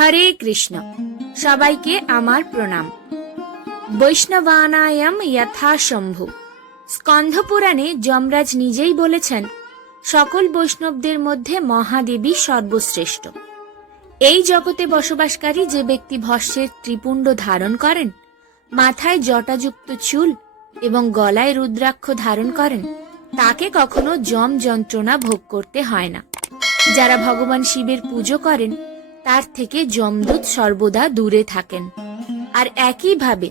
হরে কৃষ্ণ। সবাইকে আমার প্রণাম। বৈষ্ণবানায়াম যথাশম্ভু স্কন্ধ পুরাণে যমরাজ নিজেই বলেছেন, সকল বৈষ্ণবদের মধ্যে মহাদেবী সর্বশ্রেষ্ঠ। এই জগতে বসবাসকারী যে ব্যক্তি ভস্যের ত্রিপুণ্ড ধারণ করেন, মাথায় জটাযুক্ত চুল এবং গলায় রুদ্রাক্ষ ধারণ করেন, তাকে কখনো যম যন্ত্রণা ভোগ করতে হয় না। যারা ভগবান শিবের পুজো করেন তার থেকে যমদূত সর্বদা দূরে থাকেন। আর একইভাবে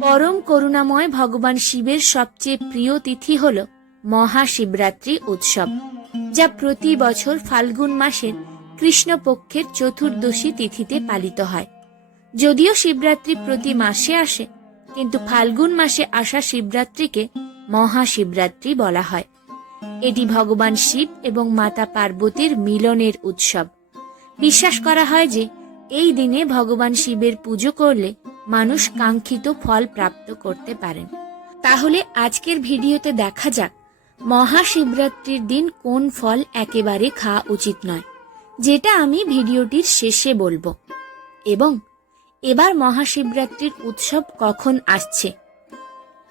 পরম করুণাময় ভগবান শিবের সবচেয়ে প্রিয় তিথি হল মহাশিবরাত্রি উৎসব, যা প্রতি বছর ফাল্গুন মাসের কৃষ্ণপক্ষের চতুর্দশী তিথিতে পালিত হয়। যদিও শিবরাত্রি প্রতি মাসে আসে, কিন্তু ফাল্গুন মাসে আসা শিবরাত্রিকে মহাশিবরাত্রি বলা হয়। এটি ভগবান শিব এবং মাতা পার্বতীর মিলনের উৎসব। বিশ্বাস করা হয় যে এই দিনে ভগবান শিবের পুজো করলে মানুষ কাঙ্ক্ষিত ফল প্রাপ্ত করতে পারেন। তাহলে আজকের ভিডিওতে দেখা যাক মহাশিবরাত্রির দিন কোন ফল একেবারে খাওয়া উচিত নয়, যেটা আমি ভিডিওটির শেষে বলব। এবং এবার মহাশিবরাত্রির উৎসব কখন আসছে?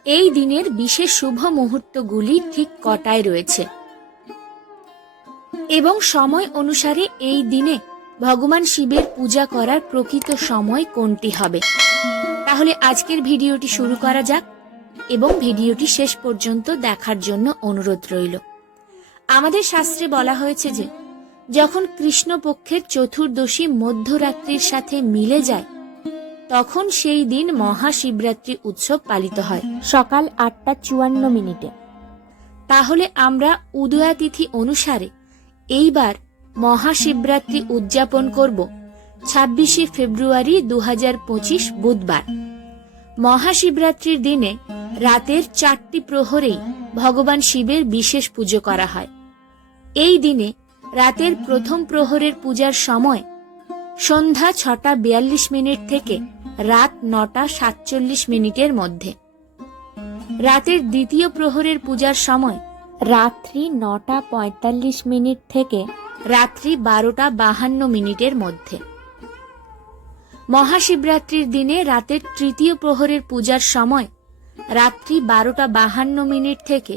এই দিনের বিশেষ শুভ মুহূর্তগুলি ঠিক কটায় রয়েছে? এবং সময় অনুসারে এই দিনে ভগবান শিবের পূজা করার প্রকৃত সময় কোনটি হবে? তাহলে আজকের ভিডিওটি শুরু করা যাক এবং ভিডিওটি শেষ পর্যন্ত দেখার জন্য অনুরোধ রইল। আমাদের শাস্ত্রে বলা হয়েছে যে, যখন কৃষ্ণপক্ষের চতুর্দশী মধ্যরাত্রির সাথে মিলে যায়, তখন সেই দিন মহাশিবরাত্রি উৎসব পালিত হয়। সকাল আটটা চুয়ান্ন মিনিটে। তাহলে আমরা উদয়াতিথি অনুসারে এইবার মহাশিবরাত্রি উদযাপন করব ছাব্বিশে ফেব্রুয়ারি দু হাজার পঁচিশ বুধবার। মহাশিবরাত্রির দিনে রাতের চারটি প্রহরেই ভগবান শিবের বিশেষ পুজো করা হয়। এই দিনে রাতের প্রথম প্রহরের পূজার সময় সন্ধ্যা ছটা বিয়াল্লিশ মিনিট থেকে রাত নটা সাতচল্লিশ মিনিটের মধ্যে। রাতের দ্বিতীয় প্রহরের পূজার সময় রাত্রি নটা পঁয়তাল্লিশ মিনিট থেকে রাত্রি বারোটা বাহান্ন মিনিটের মধ্যে। মহাশিবরাত্রির দিনে রাতের তৃতীয় প্রহরের পূজার সময় রাত্রি বারোটা বাহান্ন মিনিট থেকে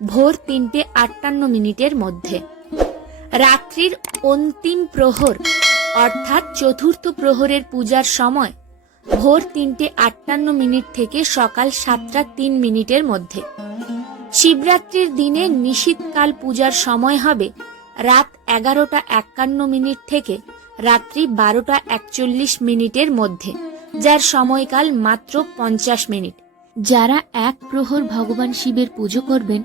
ভোর তিনটে আটান্ন মিনিটের মধ্যে। রাত্রির অন্তিম প্রহর অর্থাৎ চতুর্থ প্রহরের পূজার সময় ভোর তিনটে আটান্ন মিনিট থেকে সকাল সাতটা তিন মিনিটের মধ্যে। শিবরাত্রির দিনে নিশীতকাল পূজার সময় হবে রাত এগারোটা একান্ন মিনিট থেকে রাত্রি বারোটা একচল্লিশ মিনিটের মধ্যে, যার সময়কাল মাত্র পঞ্চাশ মিনিট। যারা এক প্রহর ভগবান শিবের পুজো করবেন,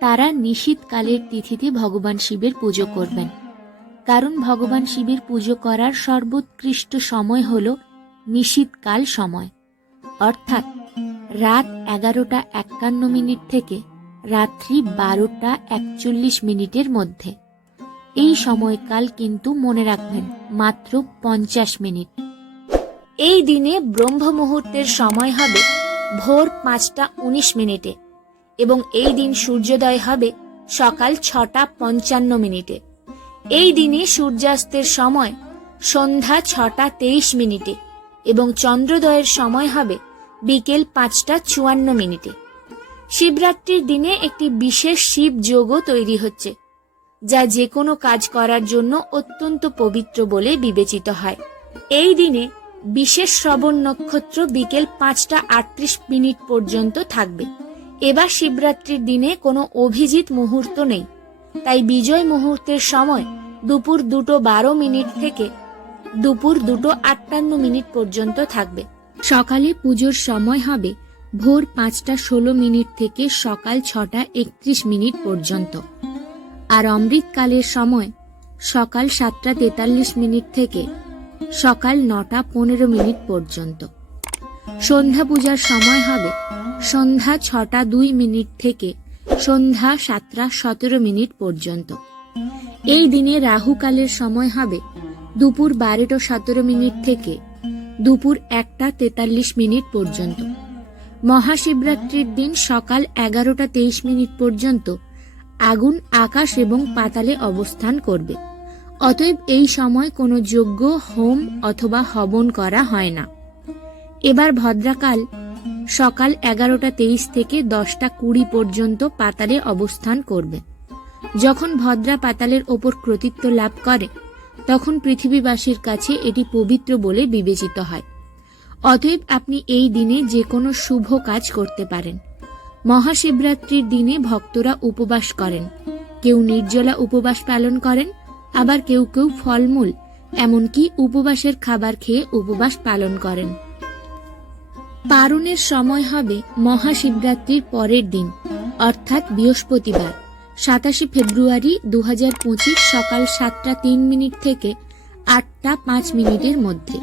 তারা নিশীতকালের তিথিতে ভগবান শিবের পুজো করবেন। কারণ ভগবান শিবের পুজো করার সর্বোৎকৃষ্ট সময় হল নিশীতকাল সময়। অর্থাৎ রাত এগারোটা একান্ন মিনিট থেকে রাত্রি বারোটা একচল্লিশ মিনিটের মধ্যে। এই সময়কাল কিন্তু মনে রাখবেন, মাত্র পঞ্চাশ মিনিট। এই দিনে ব্রহ্ম মুহূর্তের সময় হবে ভোর পাঁচটা উনিশ মিনিটে এবং এই দিন সূর্যোদয় হবে সকাল ছটা পঞ্চান্ন মিনিটে। এই দিনে সূর্যাস্তের সময় সন্ধ্যা ছটা তেইশ মিনিটে এবং চন্দ্রোদয়ের সময় হবে বিকেল পাঁচটা চুয়ান্ন মিনিটে। শিবরাত্রির দিনে একটি বিশেষ শিব যোগও তৈরি হচ্ছে। যা যে কোনো কাজ করার জন্য অত্যন্ত পবিত্র বলে বিবেচিত হয়। এই দিনে বিশেষ শ্রবণ নক্ষত্র বিকেল পাঁচটা আটত্রিশ মিনিট পর্যন্ত থাকবে। এবার শিবরাত্রির দিনে কোনো অভিজিৎ মুহূর্ত নেই। তাই বিজয় মুহূর্তের সময় দুপুর দুটো বারো মিনিট থেকে দুপুর দুটো আটান্ন মিনিট পর্যন্ত থাকবে। সকালে পুজোর সময় হবে ভোর পাঁচটা ষোলো মিনিট থেকে সকাল ছটা একত্রিশ মিনিট পর্যন্ত। আর অমৃতকালের সময় সকাল সাতটা তেতাল্লিশ মিনিট থেকে সকাল নটা পনেরো মিনিট পর্যন্ত। সন্ধ্যা পূজার সময় হবে সন্ধ্যা ছটা দুই মিনিট থেকে সন্ধ্যা সাতটা সতেরো মিনিট পর্যন্ত। এই দিনে রাহুকালের সময় হবে দুপুর বারোটা সতেরো মিনিট থেকে দুপুর একটা তেতাল্লিশ মিনিট পর্যন্ত। মহাশিবরাত্রির দিন সকাল এগারোটা তেইশ মিনিট পর্যন্ত আগুন আকাশ এবং পাতালে অবস্থান করবে। অতএব এই সময় কোনো যজ্ঞ, হোম অথবা হবন করা হয় না। এবার ভদ্রাকাল, সকাল এগারোটা তেইশ থেকে দশটা কুড়ি পর্যন্ত পাতালে অবস্থান করবে। যখন ভদ্রা পাতালের ওপর কর্তৃত্ব লাভ করে, তখন পৃথিবীবাসীর কাছে এটি পবিত্র বলে বিবেচিত হয়। অতএব আপনি এই দিনে যে কোনো শুভ কাজ করতে পারেন। মহাশিবরাত্রির দিনে ভক্তরা উপবাস করেন। কেউ নির্জলা উপবাস পালন করেন, আবার কেউ কেউ ফলমূল, এমনকি উপবাসের খাবার খেয়ে উপবাস পালন করেন। পারণের সময় হবে মহাশিবরাত্রির পরের দিন, অর্থাৎ বৃহস্পতিবার, সাতাশে ফেব্রুয়ারি দু হাজার পঁচিশ সকাল সাতটা তিন মিনিট থেকে আটটা পাঁচ মিনিটের মধ্যে।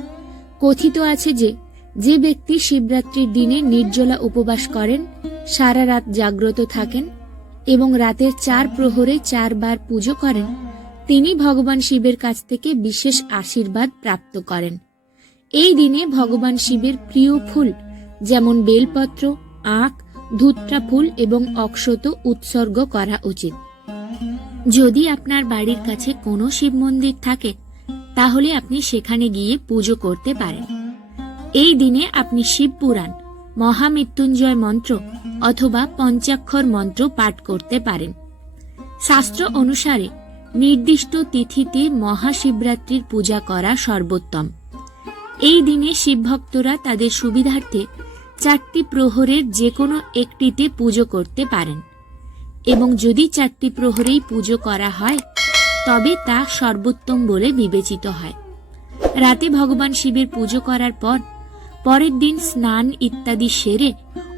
কথিত আছে যে যে ব্যক্তি শিবরাত্রির দিনে নির্জলা উপবাস করেন, সারা রাত জাগ্রত থাকেন এবং রাতের চার প্রহরে চারবার পুজো করেন, তিনি ভগবান শিবের কাছ থেকে বিশেষ আশীর্বাদ প্রাপ্ত করেন। এই দিনে ভগবান শিবের প্রিয় ফুল যেমন বেলপত্র, আখ, ধুত্রা ফুল এবং অক্ষত উৎসর্গ করা উচিত। যদি আপনার বাড়ির কাছে কোনো শিব মন্দির থাকে, তাহলে আপনি সেখানে গিয়ে পুজো করতে পারেন। এই দিনে আপনি শিব পুরাণ, মহামৃত্যুঞ্জয় মন্ত্র অথবা পঞ্চাক্ষর মন্ত্র পাঠ করতে পারেন। শাস্ত্র অনুসারে নির্দিষ্ট তিথিতে মহাশিবরাত্রির পূজা করা সর্বোত্তম। এই দিনে শিবভক্তরা তাদের সুবিধার্থে চারটি প্রহরের যে কোনো একটিতে পুজো করতে পারেন এবং যদি চারটি প্রহরেই পুজো করা হয়, তবে তা সর্বোত্তম বলে বিবেচিত হয়। রাতে ভগবান শিবের পুজো করার পর পরের দিন স্নান ইত্যাদি সেরে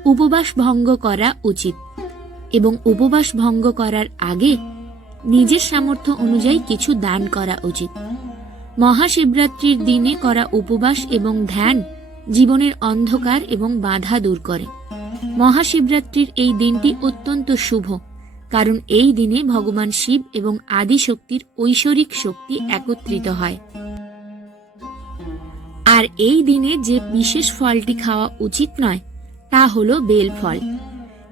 উপবাস ভঙ্গ করা উচিত। এবং উপবাস ভঙ্গ করার আগে নিজের সামর্থ্য অনুযায়ী কিছু দান করা উচিত। মহাশিবরাত্রির দিনে করা উপবাস এবং ধ্যান জীবনের অন্ধকার এবং বাধা দূর করে। মহাশিবরাত্রির এই দিনটি অত্যন্ত শুভ, কারণ এই দিনে ভগবান শিব এবং আদি শক্তির ঐশ্বরিক শক্তি একত্রিত হয়। আর এই দিনে যে বিশেষ ফলটি খাওয়া উচিত নয়, তা হল বেলফল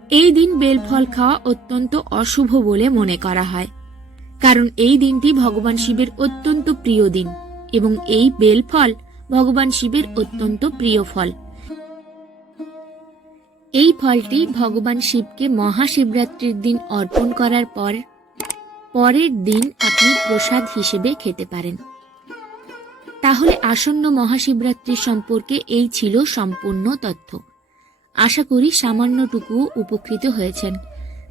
এই দিন বেলফল খাওয়া অত্যন্ত অশুভ বলে মনে করা হয়। কারণ এই দিনটি ভগবান শিবের অত্যন্ত প্রিয় দিন এবং এই বেলফল ভগবান শিবের অত্যন্ত প্রিয় ফল। এই ফলটি ভগবান শিবকে মহাশিবরাত্রির দিন অর্পণ করার পর, পরের দিন আপনি প্রসাদ হিসেবে খেতে পারেন। তাহলে আসন্ন মহাশিবরাত্রি সম্পর্কে এই ছিল সম্পূর্ণ তথ্য। আশা করি সামান্যটুকুও উপকৃত হয়েছেন।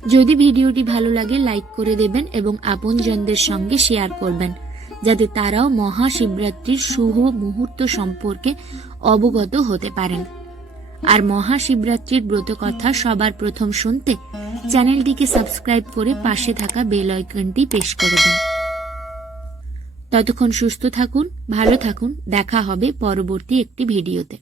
যদি ভিডিওটি ভালো লাগে, লাইক করে দেবেন এবং আপনজনদের সঙ্গে শেয়ার করবেন, যাতে তারাও মহাশিবরাত্রির শুভ মুহূর্ত সম্পর্কে অবগত হতে পারেন। আর মহাশিবরাত্রির ব্রত কথা সবার প্রথম শুনতে চ্যানেলটিকে সাবস্ক্রাইব করে পাশে থাকা বেল আইকনটি প্রেস করে দিন। ততক্ষণ সুস্থ থাকুন ভালো থাকুন। দেখা হবে পরবর্তী একটি ভিডিওতে।